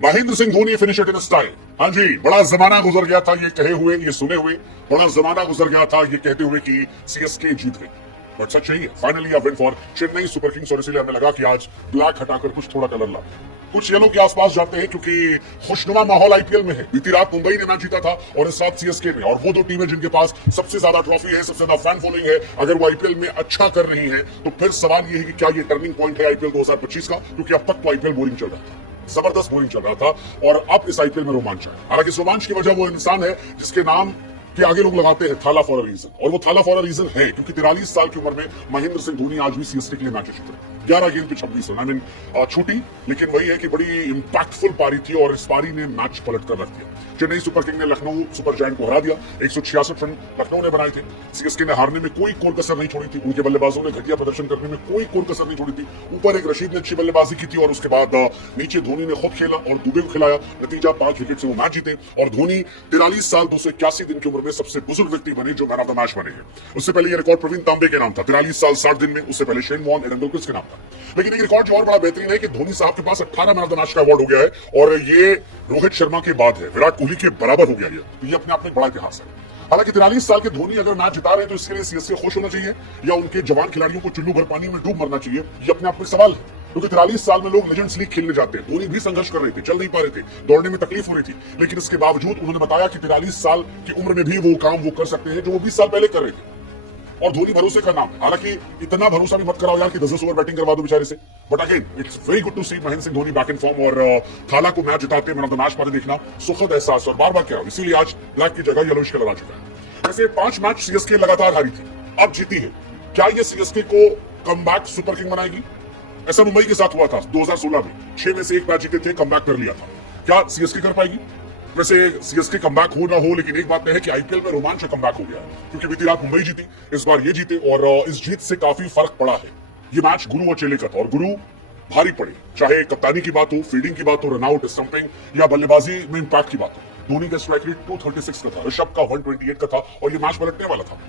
Mahendra Singh Dhoni finish it in style. हाँ जी, बड़ा जमाना गुजर गया था ये कहे हुए, ये सुने हुए, बड़ा जमाना गुजर गया था ये कहते हुए कि सीएसके जीत गई। बट सच यही है, finally a win for Chennai super Kings. और इसीलिए हमें लगा कि आज ब्लैक हटाकर कुछ थोड़ा कलर ला, कुछ येलो के आसपास जाते हैं, क्योंकि खुशनुमा माहौल आईपीएल में है। बीती रात मुंबई ने मैच जीता था और इस रात सीएसके ने, और वो दो टीमें जिनके पास सबसे ज्यादा ट्रॉफी है, सबसे ज्यादा फैन फॉलोइंग है, अगर वो आईपीएल में अच्छा कर रही है तो फिर सवाल ये है कि क्या ये टर्निंग पॉइंट है आईपीएल 2025 का? क्योंकि अब तक तो आईपीएल बोरिंग चल रहा था, जबरदस्त बोरिंग चल रहा था, और अब इस आईपीएल में रोमांच है। हालांकि इस रोमांच की वजह वो इंसान है जिसके नाम के आगे लोग लगाते हैं थाला फॉर अ रीजन, और वो थाला फॉर अ रीजन है क्योंकि 43 साल की उम्र में महेंद्र सिंह धोनी आज भी सीएसके के लिए मैच जीत रहे। 11 गेंद पे 26 रन, आई मीन छोटी, लेकिन वही है कि बड़ी इंपैक्टफुल पारी थी और इस पारी ने मैच पलट कर रख दिया। चेन्नई सुपर किंग ने लखनऊ सुपर जायंट को हरा दिया। 166 रन लखनऊ ने बनाए थे। सीएसके ने हारने में कोई कोर कसर नहीं छोड़ी थी, उनके बल्लेबाजों ने घटिया प्रदर्शन करने में कोई कोर कसर नहीं छोड़ी थी। ऊपर एक रशीद ने अच्छी बल्लेबाजी की थी और उसके बाद नीचे धोनी ने खुद खेला और दुबे को खिलाया। नतीजा 5 विकेट से वो मैच जीते और धोनी 43 साल 281 दिन की उम्र में सबसे बुजुर्ग व्यक्ति बने जो मैन ऑफ द मैच बने हैं। उससे पहले ये रिकॉर्ड प्रवीण तांबे के नाम था, 43 साल 60 दिन में। उससे पहले शेन वॉर्न एडम्बलक्रिस्ट के नाम था। लेकिन एक रिकॉर्ड जो और बड़ा बेहतरीन है कि धोनी साहब के पास 18 मैन ऑफ द मैच का अवार्ड हो गया है और ये रोहित शर्मा के बाद है, विराट कोहली के बराबर हो गया है। तो ये अपने आप में बड़ा इतिहास है। हालांकि 43 साल के धोनी अगर मैच जिता रहे हैं तो इसके लिए सीएसके खुश होना चाहिए या उनके जवान खिलाड़ियों को चुल्लू भर पानी में डूब मरना चाहिए, ये अपने आप में सवाल है। क्योंकि 43 साल में लोग लेजेंड्स लीग खेलने जाते हैं। धोनी भी संघर्ष कर रहे थे, चल नहीं पा रहे थे, दौड़ने में तकलीफ हो रही थी, लेकिन इसके बावजूद उन्होंने बताया कि 43 साल की उम्र में भी वो काम वो कर सकते हैं जो वो 20 साल पहले कर रहे थे। और धोनी भरोसे का नाम है। हालांकि इतना भरोसा भी मत कराओ यार कि 10 ओवर बैटिंग करवा दो बेचारे से। But again it's very good to see Mahendra Singh Dhoni back in form और थाला को मैच जिताते मैन ऑफ द मैच पारी देखना सुखद एहसास और बार बार क्या, इसीलिए आज ब्लैक की जगह येलोइश कलर आ चुका है। वैसे 5 मैच सीएसके लगातार हारी थी, अब जीती है। क्या ये सीएसके को कमबैक सुपर किंग बनाएगी? ऐसा मुंबई के साथ हुआ था 2016 में, 6 में से 1 मैच जीते थे, कमबैक कर लिया था। क्या सीएसके कर पाएगी? वैसे सीएसके कमबैक हो ना हो, लेकिन एक बात है कि आईपीएल में रोमांच कमबैक हो गया है, क्योंकि बीती रात मुंबई जीती, इस बार ये जीते और इस जीत से काफी फर्क पड़ा है। ये मैच गुरु और चेले का था और गुरु भारी पड़े, चाहे कप्तानी की बात हो, फील्डिंग की बात हो, रनआउट, स्टंपिंग या बल्लेबाजी में इंपैक्ट की बात हो। धोनी का स्ट्राइक रेट 236 का था, ऋषभ का 128 का था और ये मैच पलटने वाला था।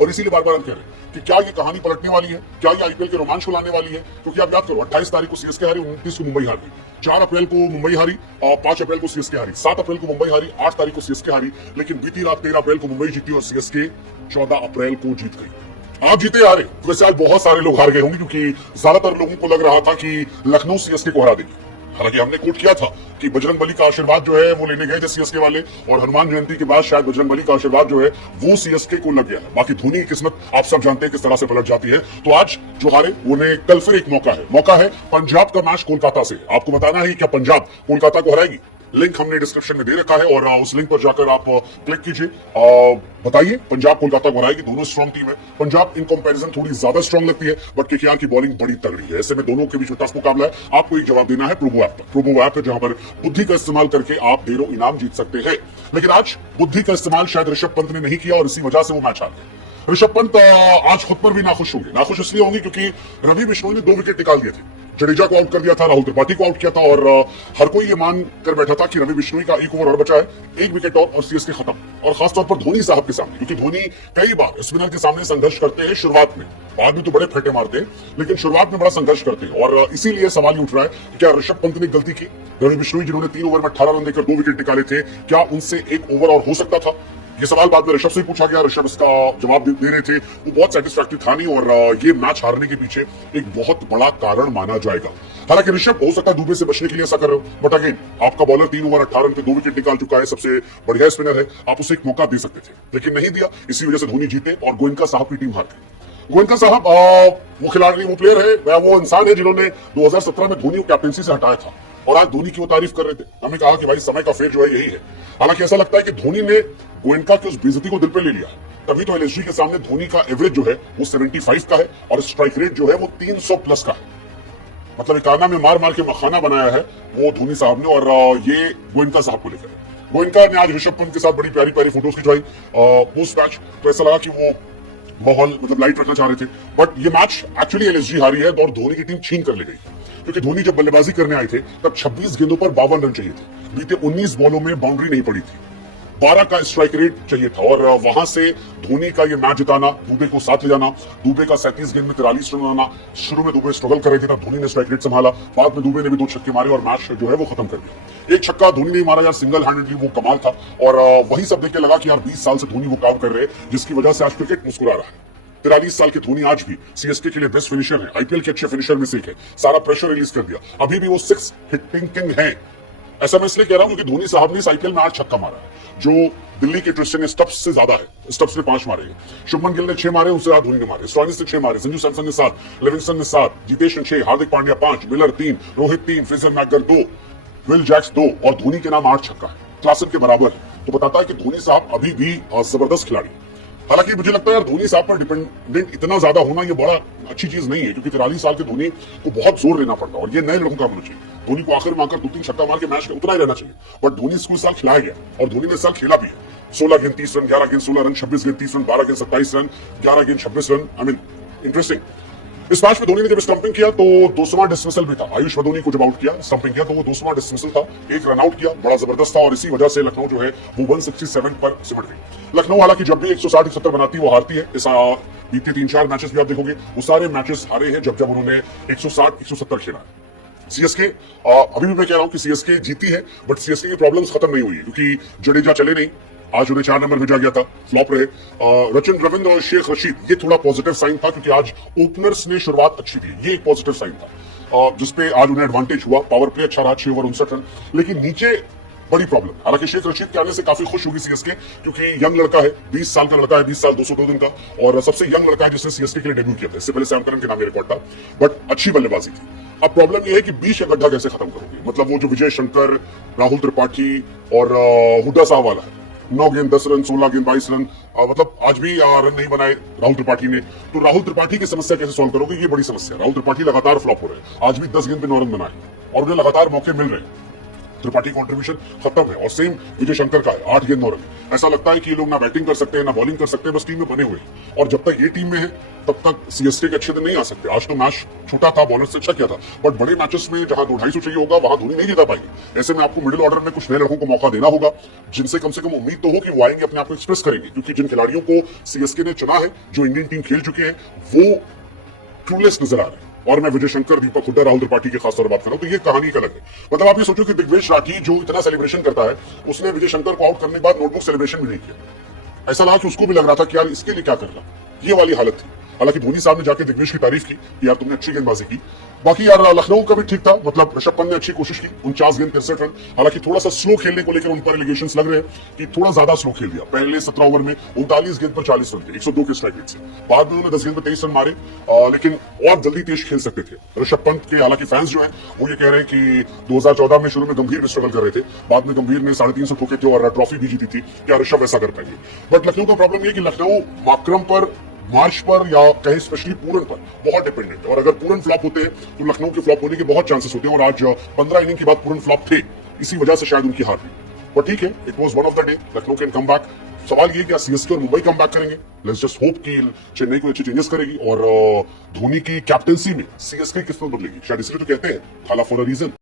और इसीलिए बार बार हम कह रहे हैं कि क्या ये कहानी पलटने वाली है, क्या ये आईपीएल के रोमांच को लाने वाली है? क्योंकि आप याद करो, 28 तारीख को सीएसके हारी, 29 को मुंबई हार गई, 4 अप्रैल को मुंबई हारी और 5 अप्रैल को सीएसके हारी, 7 अप्रैल को मुंबई हारी, 8 तारीख को सीएसके हारी, लेकिन बीती रात 13 अप्रैल को मुंबई जीती और सीएसके 14 अप्रैल को जीत गई। आप जीते हारे, वैसे आज बहुत सारे लोग हार गए होंगे क्योंकि ज्यादातर लोगों को लग रहा था कि लखनऊ सीएसके को हरा देगी। हालांकि हमने कोट किया था कि बजरंग बली का आशीर्वाद जो है वो लेने गए थे सीएसके वाले, और हनुमान जयंती के बाद शायद बजरंग बली का आशीर्वाद जो है वो सीएसके को लग गया है। बाकी धोनी की किस्मत आप सब जानते हैं किस तरह से पलट जाती है। तो आज जो हारे उन्हें कल फिर एक मौका है पंजाब का मैच कोलकाता से। आपको बताना है क्या पंजाब कोलकाता को हराएगी? लिंक हमने डिस्क्रिप्शन में दे रखा है और उस लिंक पर जाकर आप क्लिक कीजिए। बताइए पंजाब कोलकाता को हराएगी? दोनों स्ट्रॉन्ग टीम है। पंजाब इन कंपैरिजन थोड़ी ज्यादा स्ट्रॉन्ग लगती है, बट केकेआर की बॉलिंग बड़ी तगड़ी है। ऐसे में दोनों के बीच में टफ मुकाबला है। आपको एक जवाब देना है प्रोबो ऐप पर। प्रोबो ऐप है जहां पर बुद्धि का इस्तेमाल करके आप ढेरों इनाम जीत सकते हैं। लेकिन आज बुद्धि का इस्तेमाल शायद ऋषभ पंत ने नहीं किया और इसी वजह से वो मैच हार गए। ऋषभ पंत आज खुद पर भी नाखुश होंगे। नाखुश इसलिए होंगे क्योंकि रवि बिश्नोई ने 2 विकेट निकाल दिए थे। जडेजा को आउट कर दिया था, राहुल त्रिपाठी को आउट किया था और हर कोई ये मान कर बैठा था कि रवि बिश्नोई का 1 ओवर और बचा है, 1 विकेट और सीएसके खत्म। और खासतौर पर धोनी साहब के सामने, क्योंकि धोनी कई बार स्पिनर के सामने संघर्ष करते हैं शुरुआत में, बाद में तो बड़े फेंटे मारते हैं, लेकिन शुरुआत में बड़ा संघर्ष करते हैं। और इसीलिए सवाल ये उठ रहा है कि क्या ऋषभ पंत ने गलती की? रवि बिश्नोई जिन्होंने 3 ओवर में 18 रन देकर 2 विकेट निकाले थे, क्या उनसे 1 ओवर और हो सकता था? ये सवाल बाद में ऋषभ से पूछा गया, ऋषभ इसका जवाब दे रहे थे, वो बहुत सेटिस्फैक्टरी था नहीं और ये मैच हारने के पीछे एक बहुत बड़ा कारण माना जाएगा। हालांकि ऋषभ हो सकता है दुबे से बचने के लिए ऐसा कर रहे हो, बट अगेन आपका बॉलर 3 ओवर 18 रन पे 2 विकेट निकाल चुका है, सबसे बढ़िया स्पिनर है, आप उसे एक मौका दे सकते थे, लेकिन नहीं दिया। इसी वजह से धोनी जीते और गोयनका साहब की टीम हार गई। गोयनका साहब वो खिलाड़ी, वो प्लेयर है, वो इंसान है जिन्होंने 2017 में धोनी को कैप्टनसी से हटाया था और आज धोनी की वो तारीफ कर रहे थे। हमने कहा कि भाई समय का फेर जो है यही है। हालांकि ऐसा लगता है कि धोनी ने गोयनका की उस बेइज्जती को दिल पे ले लिया, तभी तो एलएसजी के सामने धोनी का एवरेज जो है वो 75 का है और स्ट्राइक रेट जो है वो 300 प्लस का है। मतलब इकाना में मार मार के मखाना बनाया है वो धोनी साहब ने, और ये गोयनका साहब को लेकर है। गोयनका ने आज ऋषभ पंत के साथ बड़ी प्यारी प्यारी फोटोज खिंचवाई पोस्ट मैच, तो ऐसा लगा कि वो माहौल मतलब लाइट रखना चाह रहे थे। बट ये मैच एक्चुअली एलएसजी हारी है और धोनी की टीम छीन कर ले गई, क्योंकि धोनी जब बल्लेबाजी करने आए थे तब 26 गेंदों पर 52 रन चाहिए थे। बीते 19 बॉलों में बाउंड्री नहीं पड़ी थी। 12 का स्ट्राइक रेट चाहिए था और वहां से धोनी का ये मैच जिताना, दुबे को साथ ले जाना, दुबे का 37 गेंद में 43 रन बनाना। शुरू में दुबे स्ट्रगल कर रहे थे, तब धोनी ने स्ट्राइक रेट संभाला, बाद में दुबे ने भी 2 छक्के मारे और मैच जो है वो खत्म कर दिया। एक छक्का धोनी ने मारा यार, सिंगल हैंडेडली, वो कमाल था। और वही सब देख के लगा कि यार 20 साल से धोनी वो काम कर रहे हैं जिसकी वजह से आज क्रिकेट मुस्कुरा रहा है। 43 साल के धोनी आज भी सीएसके के लिए बेस्ट फिनिशर है, आईपीएल के अच्छे फिनिशर में से एक है। सारा प्रेशर रिलीज कर दिया, अभी भी वो 6 हिटिंग किंग है। ऐसा मैं इसलिए कह रहा हूं क्योंकि धोनी साहब ने इस आईपीएल में 8 छक्का मारा है, जो दिल्ली के क्रिस्टियन ने स्टब्स से ज्यादा है। स्टब्स ने 5 मारे हैं, शुभमन गिल ने 6 मारे, उससे ज्यादा धोनी ने मारे। स्टॉइनिस ने 6 मारे, संजू सैमसन ने 7, लिविंगस्टन ने 7, जितेश ने 6, Hardik Pandya 5, Miller 3, Rohit 3, Fraser McGurk 2, Will Jacks 2 और धोनी के नाम 8 छक्का है, क्लासन के बराबर है। तो बताता है कि धोनी साहब अभी भी जबरदस्त खिलाड़ी है। हालांकि मुझे लगता है यार धोनी साहब पर डिपेंडेंट इतना ज्यादा होना ये बड़ा अच्छी चीज नहीं है, क्योंकि 43 साल के धोनी को बहुत जोर लेना पड़ता है और ये नए लोगों का होना चाहिए। धोनी को आखिर में आकर 2-3 छक्का मार के मैच में उतना ही रहना चाहिए, बट धोनी इसको इस साल खिलाया गया और धोनी ने इस साल खेला भी है। 16 गेंद 30 रन, 11 गेंद 16 रन, 26 गेंद 30 रन, 12 गेंद 27 रन, 11 गेंद 26 रन। I mean interesting. इस मैच में धोनी ने जब स्टंपिंग किया तो 200वां डिसमिसल भी था। आयुष वधोनी को जब आउट किया, स्टंपिंग किया, तो वो 200वां डिसमिसल था। एक रन आउट किया, बड़ा जबरदस्त था और इसी वजह से लखनऊ जो है वो 167 पर सिमट गई। लखनऊ हालांकि जब भी 160-170 बनाती है वो हारती है। इस बीते 3-4 मैचेस भी आप देखोगे वो सारे मैचेस हारे हैं जब उन्होंने 160-170 खेला है। सीएसके अभी भी मैं कह रहा हूं कि सीएसके जीती है, बट सीएसके की प्रॉब्लम्स खत्म नहीं हुई है, क्योंकि जडेजा चले नहीं। आज उन्हें 4 नंबर भेजा गया था, फ्लॉप रहे। रचिन रविंद्र और शेख रशीद, ये थोड़ा पॉजिटिव साइन था क्योंकि आज ओपनर्स ने शुरुआत अच्छी की, ये एक पॉजिटिव साइन था जिसपे आज उन्हें एडवांटेज हुआ। पावर प्ले अच्छा रहा, 6 ओवर 59 रन, लेकिन नीचे बड़ी प्रॉब्लम। हालांकि शेख रशीद के आने से काफी खुश होगी सीएसके, क्योंकि यंग लड़का है, 20 साल का लड़का है, 20 साल 202 दिन का, और सबसे यंग लड़का है जिसने सीएसके के लिए डेब्यू किया था। इससे पहले सैम करन के नाम रिकॉर्ड था, बट अच्छी बल्लेबाजी थी। अब प्रॉब्लम यह है कि बीच का गड्ढा कैसे खत्म करोगे, मतलब वो जो विजय शंकर, राहुल त्रिपाठी और हुड्डा साहब वाला है, 9 गेंद 10 रन, 16 गेंद 22 रन, मतलब आज भी रन नहीं बनाए राहुल त्रिपाठी ने। तो राहुल त्रिपाठी की समस्या कैसे सॉल्व करोगे, ये बड़ी समस्या है। राहुल त्रिपाठी लगातार फ्लॉप हो रहे हैं, आज भी 10 गेंद पे 9 रन बनाए और उन्हें लगातार मौके मिल रहे हैं। त्रिपाठी कॉन्ट्रीब्यूशन खत्म है और सेम विजय शंकर का है, 8 गेंद 9 रन। ऐसा लगता है कि ये लोग ना बैटिंग कर सकते हैं ना बॉलिंग कर सकते हैं, बस टीम में बने हुए हैं। और जब तक ये टीम में है तब तक सीएसके के अच्छे दिन नहीं आ सकते। आज तो मैच छोटा था, बॉलर से अच्छा किया था, बट बड़े मैचेस में जहां 250 चाहिए होगा वहां धोनी नहीं जीता पाएंगे। ऐसे में आपको मिडिल ऑर्डर में कुछ नए लड़कों को मौका देना होगा, जिनसे कम से कम उम्मीद तो हो कि वो आएंगे, अपने आप को एक्सप्रेस करेंगे। क्योंकि जिन खिलाड़ियों को सीएसके ने चुना है, जो इंडियन टीम खेल चुके हैं, वो क्लूलेस नजर आ रहे हैं। और मैं विजय शंकर, दीपक हुड्डा, राहुल त्रिपाठी के खासतौर पर बात कर रहा हूं, तो ये कहानी अलग है। मतलब आप ये सोचो कि दिग्वेश राठी जो इतना सेलिब्रेशन करता है, उसने विजय शंकर को आउट करने के बाद नोटबुक सेलिब्रेशन भी नहीं किया। ऐसा लगा कि उसको भी लग रहा था कि यार इसके लिए क्या कर रहा, ये वाली हालत थी। हालांकि धोनी साहब ने जाके दिग्वेश की तारीफ की कि यार तुमने अच्छी गेंदबाजी की। बाकी यार लखनऊ का भी ठीक था, मतलब ऋषभ पंत ने अच्छी कोशिश की, 49 गेंद 63 रन। हालांकि थोड़ा सा स्लो खेलने को लेकर उन पर एलिगेशंस लग रहे हैं कि थोड़ा ज्यादा स्लो खेल दिया। पहले 17 ओवर में 39 गेंद पर 40 रन थे, 102 के स्ट्राइक रेट से। बाद में उन्होंने 10 गेंद पर 23 रन मारे, लेकिन और जल्दी तेज खेल सकते थे ऋषभ पंत के। हालांकि फैंस जो है वो ये कह रहे हैं कि 2014 में शुरू में गंभीर भी स्ट्रगल कर रहे थे, बाद में गंभीर ने 350 ठोके थे और ट्रॉफी भी जीती थी, क्या ऋषभ ऐसा कर पाएंगे। बट लखनऊ का प्रॉब्लम ये कि लखनऊ माक्रम पर, मार्च पर या कहीं स्पेशली पूरन पर बहुत डिपेंडेंट है, और अगर पूरन फ्लॉप होते हैं तो लखनऊ के फ्लॉप होने के बहुत चांसेस होते हैं। और आज 15 इनिंग के बाद पूरन फ्लॉप थे, इसी वजह से शायद उनकी हार हुई। पर ठीक है, it was one of the day, Lucknow can come back. सवाल ये क्या सीएसके और मुंबई कम बैक करेंगे? लेट्स जस्ट होप कि चेन्नई को अच्छी चेंजेस करेगी और धोनी की कैप्टनसी में सीएसके किस्मत बदलेगी। शायद इसलिए तो कहते हैं थाला फॉर अ रीजन।